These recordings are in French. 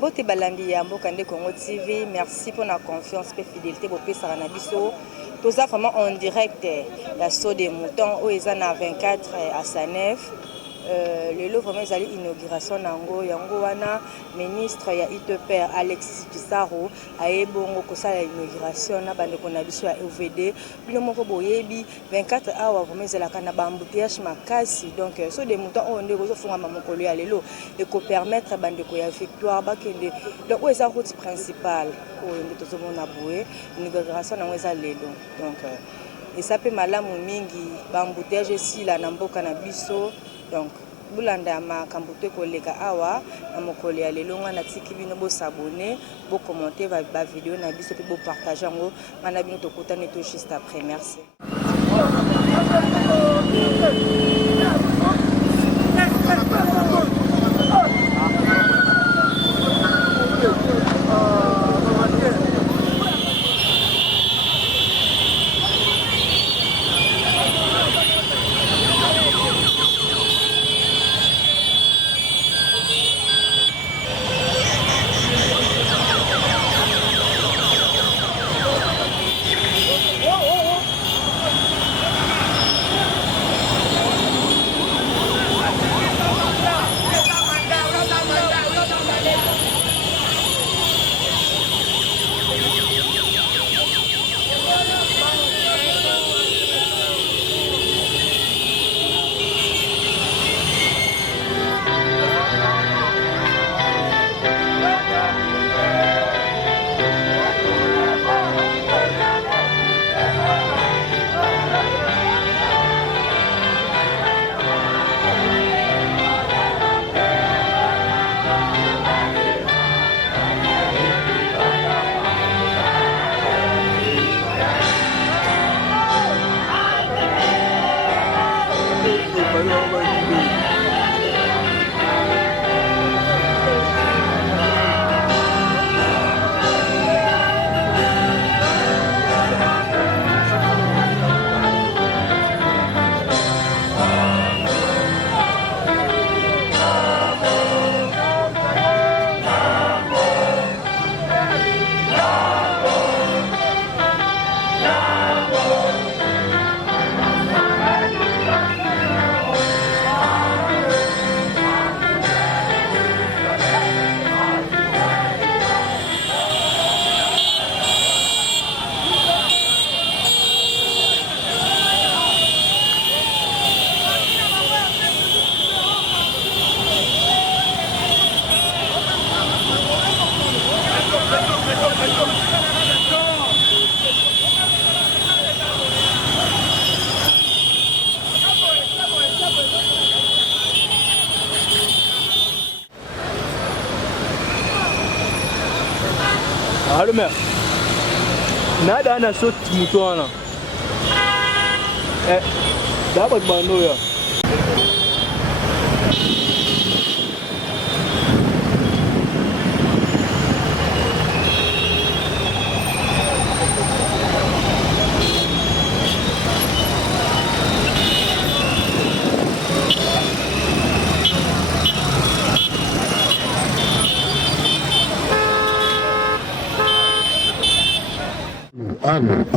Bote balandi ya mboka nde Congo TV, merci pour la confiance et fidélité pour pesa na biso. Tout ça vraiment en direct la saut des moutons où ils en a 24 à Sanef. Le lot vraiment ils allaient inauguration nango yango wana ministre ya ITPR Alexis Pissarro aebongo ko sala inauguration na bande ko na biso ya OVD bino moko boyebi 24 awa vraiment zela kana ba embouteillage makasi donc so des moutons on ndeko zo funga mamokolo ya lelo et ko permettre bande ko ya victoire bakende donc où eza route principale ko ndeko zo mona boye inauguration nango eza lelo donc et ça peut malamu mingi ba embouteillage ici la na mboka na biso. Donc, bulanda makambuto koleka awa na mokolo ya lelo nga na tiki bino bo s'abonner, bo commenter ba vidéo na biso pe bo partager ngo mana bino to kotane to juste après. Merci. Allô mère. Nada ana soti mutwana. Daba bando ya.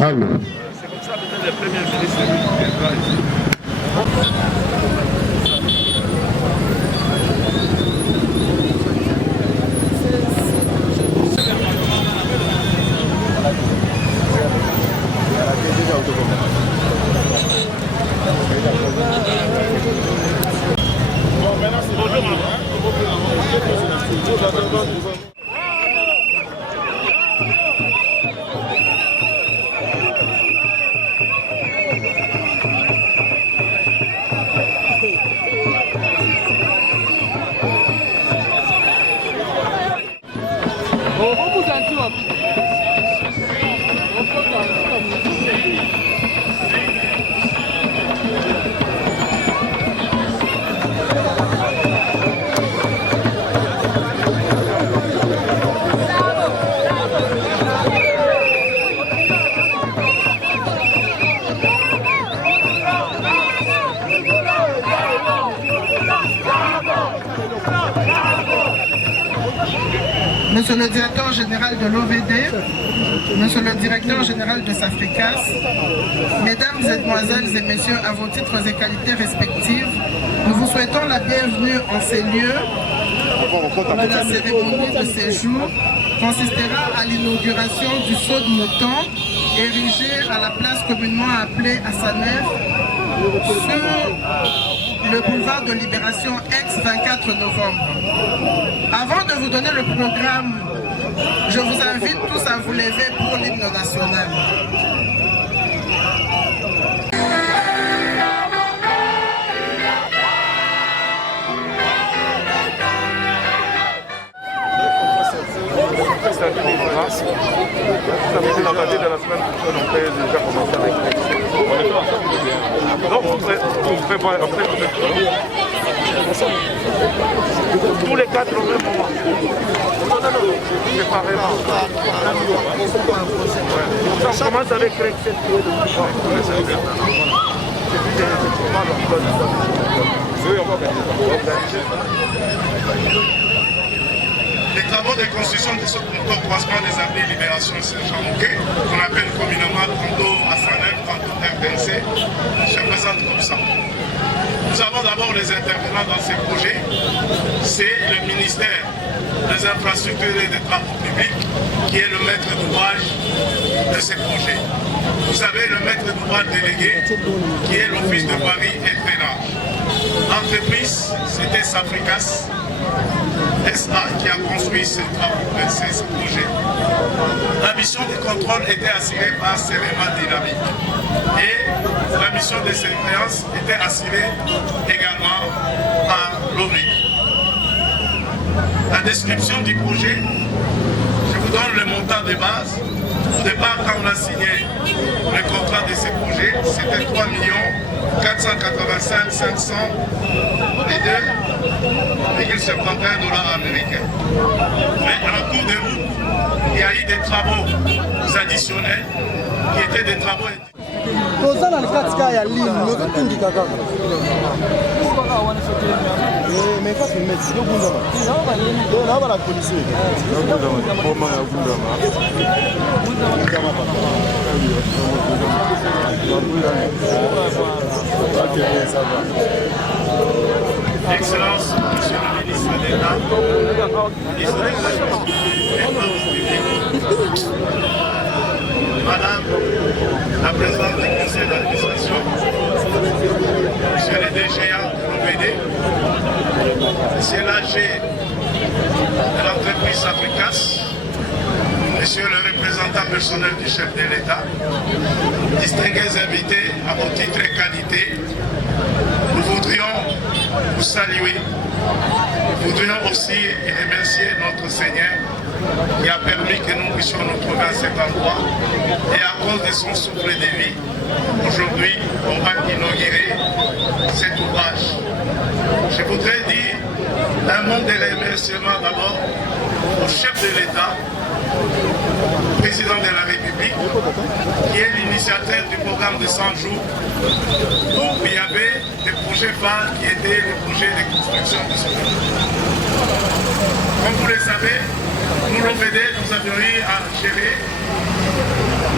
Allô. C'est comme ça peut-être le premier ministre qui viendra ici. Monsieur le directeur général de l'OVD, Monsieur le directeur général de Safricas, Mesdames, Mesdemoiselles et Messieurs, à vos titres et qualités respectives, nous vous souhaitons la bienvenue en ces lieux. La cérémonie de séjour consistera à l'inauguration du sceau de mouton érigé à la place communément appelée Assanef sur le boulevard de Libération ex-24 novembre. Avant de vous donner le programme, je vous invite tous à vous lever pour l'hymne national. Tous les quatre au même moment. Non, séparément. On commence avec Rexel. Les travaux de construction de ce comptoir croisement des appelés Libération Saint-Jean-Mouquet, qu'on appelle communément tantôt Assanef, tantôt RDNC, se présentent comme ça. Nous avons d'abord les intervenants dans ces projets, c'est le ministère des Infrastructures et des Travaux Publics qui est le maître d'ouvrage de ces projets. Vous savez, le maître d'ouvrage délégué qui est l'Office de voirie et drainage. L'entreprise, c'était Safricas SA qui a construit ces projets. La mission de contrôle était assurée par Céréma Dynamique et la mission de surveillance était assurée également par l'OVI. La description du projet, je vous donne le montant de base. Au départ, quand on a signé le contrat de ces projets, c'était 3 485 500 $2,71 américains. Mais en cours de route, il y a eu des travaux additionnels qui étaient des travaux. Excellence, Monsieur le ministre d'État, ministre de l'Agence publique, Madame la présidente du conseil d'administration, Monsieur le DGA de l'OVD, Monsieur l'AG de l'entreprise Safricas, Monsieur le représentant personnel du chef de l'État, distingués invités à vos titres et qualités, nous voudrions vous saluer. Nous voudrions aussi remercier notre Seigneur qui a permis que nous puissions nous trouver à cet endroit. Et à cause de son souffle de vie, aujourd'hui, on va inaugurer cet ouvrage. Je voudrais dire un mot de remerciement d'abord au chef de l'État, président de la République, qui est l'initiateur du programme de 100 jours, où il y avait des projets phares qui étaient les projets de construction de ce pays. Comme vous le savez, nous l'OVD, nous avions eu à gérer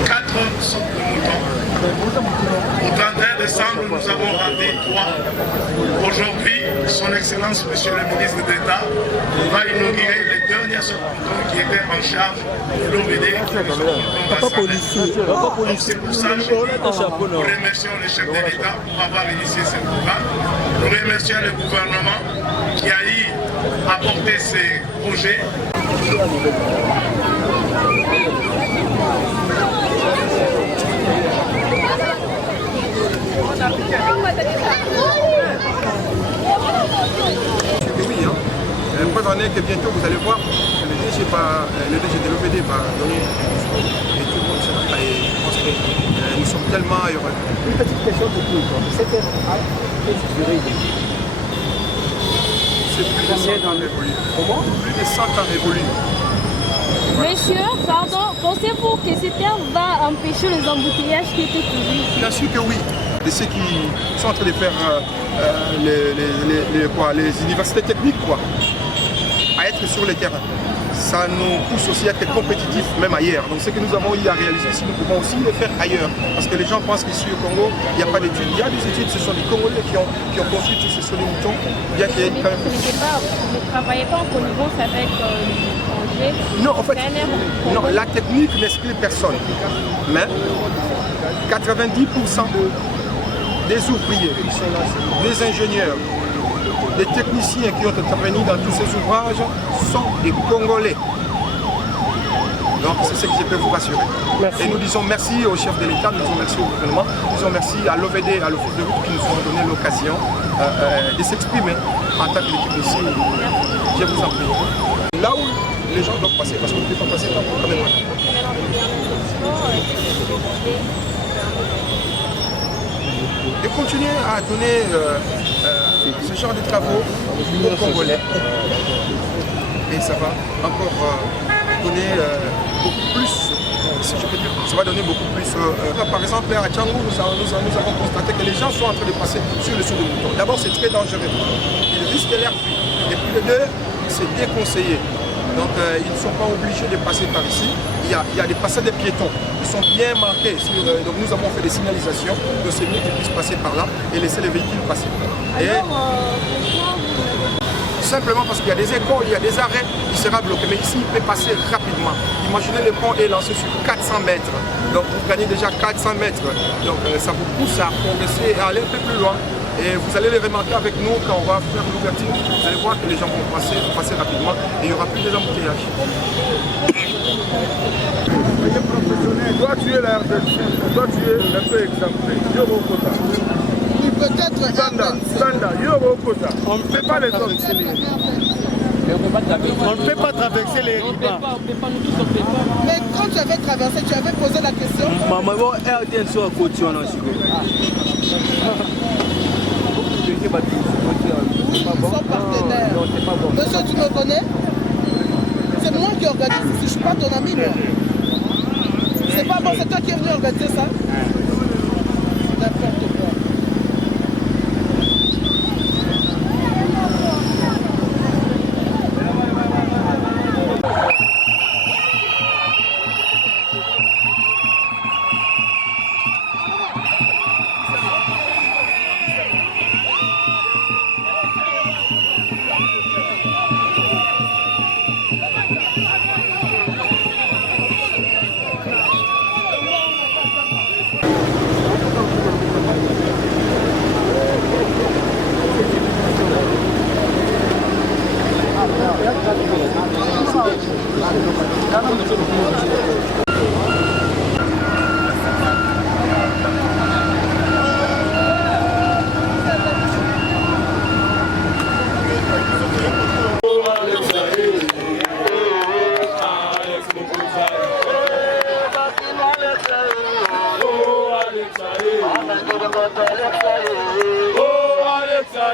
4 sortes de moutons. Au 31 décembre, nous avons rendu 3. Aujourd'hui, son Excellence, Monsieur le ministre d'État, va inaugurer les dernières sortes de moutons qui étaient en charge de l'OVD. C'est pour ça que nous remercions le chef de l'État pour avoir initié ce programme. Nous remercions le gouvernement qui a eu à porter ces projets. Preuve en est que bientôt vous allez voir le DG de l'OVD va donner et tout le monde sera et je pense que nous sommes tellement heureux. Une petite question de plus. Cette œuvre a quelle durée de vie? C'est plus de 100 ans révolus. Comment? Plus de 100 ans révolus. Monsieur, pardon, pensez-vous que cette œuvre va empêcher les embouteillages qui étaient prévus? Bien sûr que oui. De ceux qui sont en train de faire les universités techniques, à être sur le terrain. ça nous pousse aussi à être compétitifs même ailleurs. Donc ce que nous avons eu à réaliser ici, nous pouvons aussi le faire ailleurs. Parce que les gens pensent qu'ici au Congo, il n'y a pas d'études. Il y a des études, ce sont les Congolais qui ont construit tous ces sols de moutons. Bien qu'il y ait quand même... Vous ne travaillez pas en connivence avec l'étranger? Non, en fait, non, la technique n'exclut personne. Mais 90% des ouvriers qui sont là, des ingénieurs, des techniciens qui ont intervenu dans tous ces ouvrages sont des Congolais. Donc c'est ce que je peux vous rassurer. Merci. Et nous disons merci au chef de l'État, nous disons merci au gouvernement, nous disons merci à l'OVD, à l'Office de route qui nous ont donné l'occasion de s'exprimer en tant que technicien. Je vous en prie. Là où les gens doivent passer, parce qu'on ne peut pas passer là quand même. De continuer à donner ce genre de travaux aux Congolais. Et ça va encore donner beaucoup plus, si je peux dire, ça va donner beaucoup plus. Par exemple, à Tchangou, nous avons constaté que les gens sont en train de passer sur le sous de mouton. D'abord, c'est très dangereux. Ils risquent l'air. Et puis de deux, c'est déconseillé. Donc ils ne sont pas obligés de passer par ici. Il y a des passages de piétons qui sont bien marqués. Donc nous avons fait des signalisations de ces mieux qu'ils puissent passer par là et laisser les véhicules passer. Simplement parce qu'il y a des écoles, il y a des arrêts, il sera bloqué. Mais ici, il peut passer rapidement. Imaginez le pont est lancé sur 400 mètres. Donc vous gagnez déjà 400 mètres. Donc ça vous pousse à progresser et à aller un peu plus loin. Et vous allez les remarquer avec nous quand on va faire l'ouverture. Vous allez voir que les gens vont passer rapidement et il n'y aura plus des embouteillages. Toi tu es la RDC, toi tu es un peu exempté. Peut-être on ne fait pas les autres. On ne peut pas traverser les rivers. Mais quand tu avais traversé, tu avais posé la question. Son partenaire. Monsieur, tu me connais? C'est moi qui organise ici, je ne suis pas ton ami, moi. C'est pas bon, c'est toi qui es venu organiser ça? N'importe quoi. Oh, Alexa,